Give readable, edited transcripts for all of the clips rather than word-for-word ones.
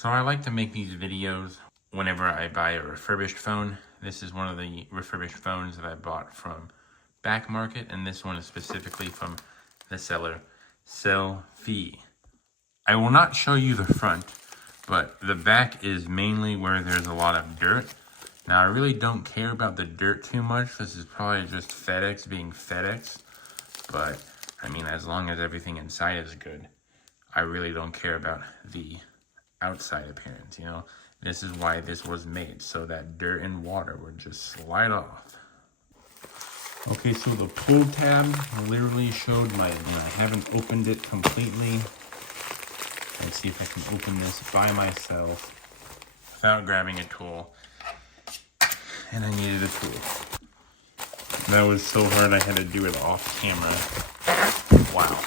So I like to make these videos whenever I buy a refurbished phone. This is one of the refurbished phones that I bought from Back Market, and this one is specifically from the seller Selfie. I will not show you the front, but the back is mainly where there's a lot of dirt. Now I really don't care about the dirt too much. This is probably just FedEx being FedEx, but I mean, as long as everything inside is good, I really don't care about the outside appearance, you know. This is why this was made, so that dirt and water would just slide off. Okay, so the pull tab literally showed I haven't opened it completely. Let's see if I can open this by myself without grabbing a tool. And I needed a tool. That was so hard I had to do it off camera. Wow.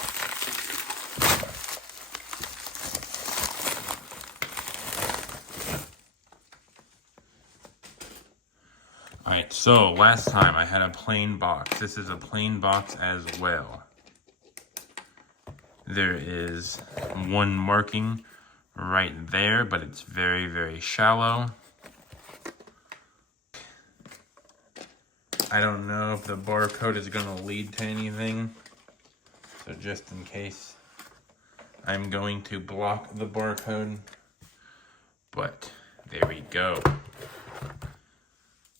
Alright, so last time I had a plain box. This is a plain box as well. There is one marking right there, but it's very, very shallow. I don't know if the barcode is going to lead to anything. So just in case, I'm going to block the barcode. But there we go.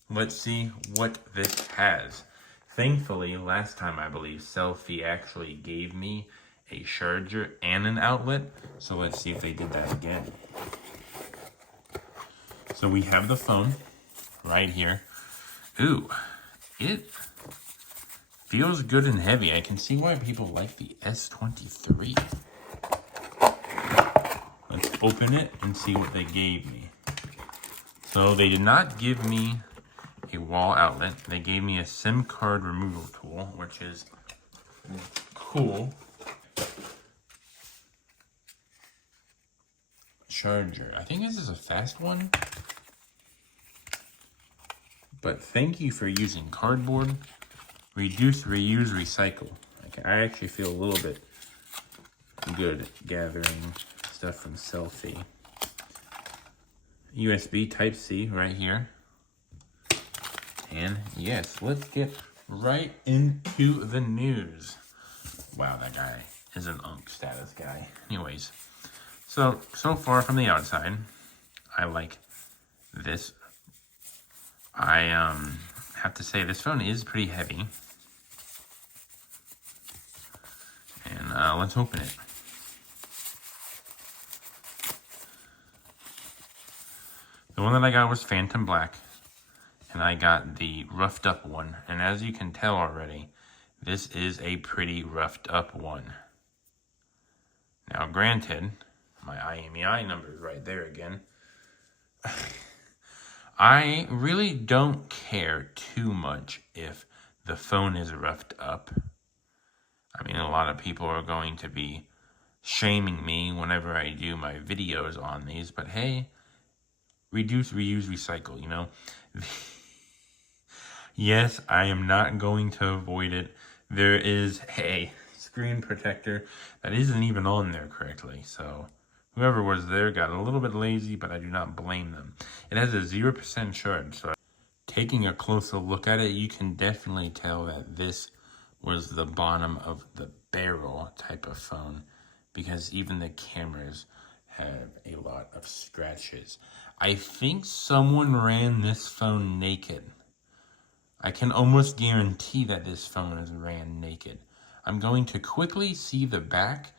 Let's see what this has. Thankfully, last time I believe Selfie actually gave me a charger and an outlet. So let's see if they did that again. So we have the phone right here. Ooh, it feels good and heavy. I can see why people like the S23. Let's open it and see what they gave me. So they did not give me a wall outlet. They gave me a SIM card removal tool, which is cool. Charger. I think this is a fast one. But thank you for using cardboard. Reduce, reuse, recycle. I actually feel a little bit good gathering stuff from Selfie. USB Type-C right here. And yes, let's get right into the news. Wow, that guy is an unk status guy. Anyways, so far from the outside, I like this. I have to say this phone is pretty heavy. And let's open it. The one that I got was Phantom Black. And I got the roughed up one. And as you can tell already, this is a pretty roughed up one. Now granted, my IMEI number is right there again. I really don't care too much if the phone is roughed up. I mean, a lot of people are going to be shaming me whenever I do my videos on these. But hey, reduce, reuse, recycle, you know. Yes, I am not going to avoid it. There is a screen protector that isn't even on there correctly. So whoever was there got a little bit lazy, but I do not blame them. It has a 0% charge. So taking a closer look at it, you can definitely tell that this was the bottom of the barrel type of phone, because even the cameras have a lot of scratches. I think someone ran this phone naked. I can almost guarantee that this phone is ran naked. I'm going to quickly see the back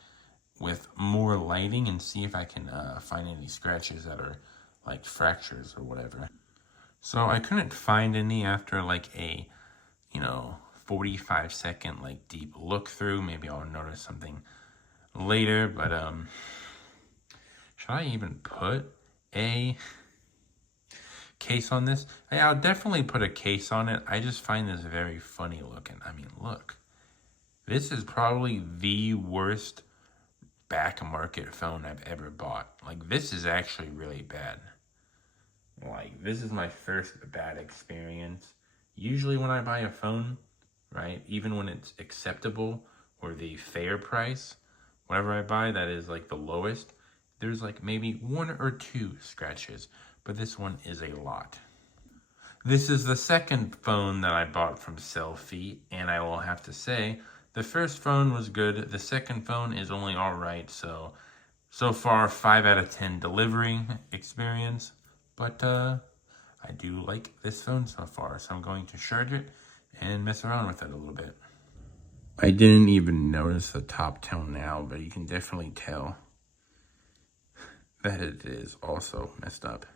with more lighting and see if I can find any scratches that are like fractures or whatever. So I couldn't find any after like a, 45-second like deep look through. Maybe I'll notice something later, but should I even put a case on this? Yeah, I'll definitely put a case on it. I just find this very funny looking. I mean, look. This is probably the worst back market phone I've ever bought. Like, this is actually really bad. Like, this is my first bad experience. Usually when I buy a phone, right, even when it's acceptable or the fair price, whatever I buy that is like the lowest, there's like maybe 1 or 2 scratches, but this one is a lot. This is the second phone that I bought from Selfie, and I will have to say, the first phone was good, the second phone is only alright, so far 5 out of 10 delivering experience, but I do like this phone so far, so I'm going to charge it and mess around with it a little bit. I didn't even notice the top till now, but you can definitely tell that it is also messed up.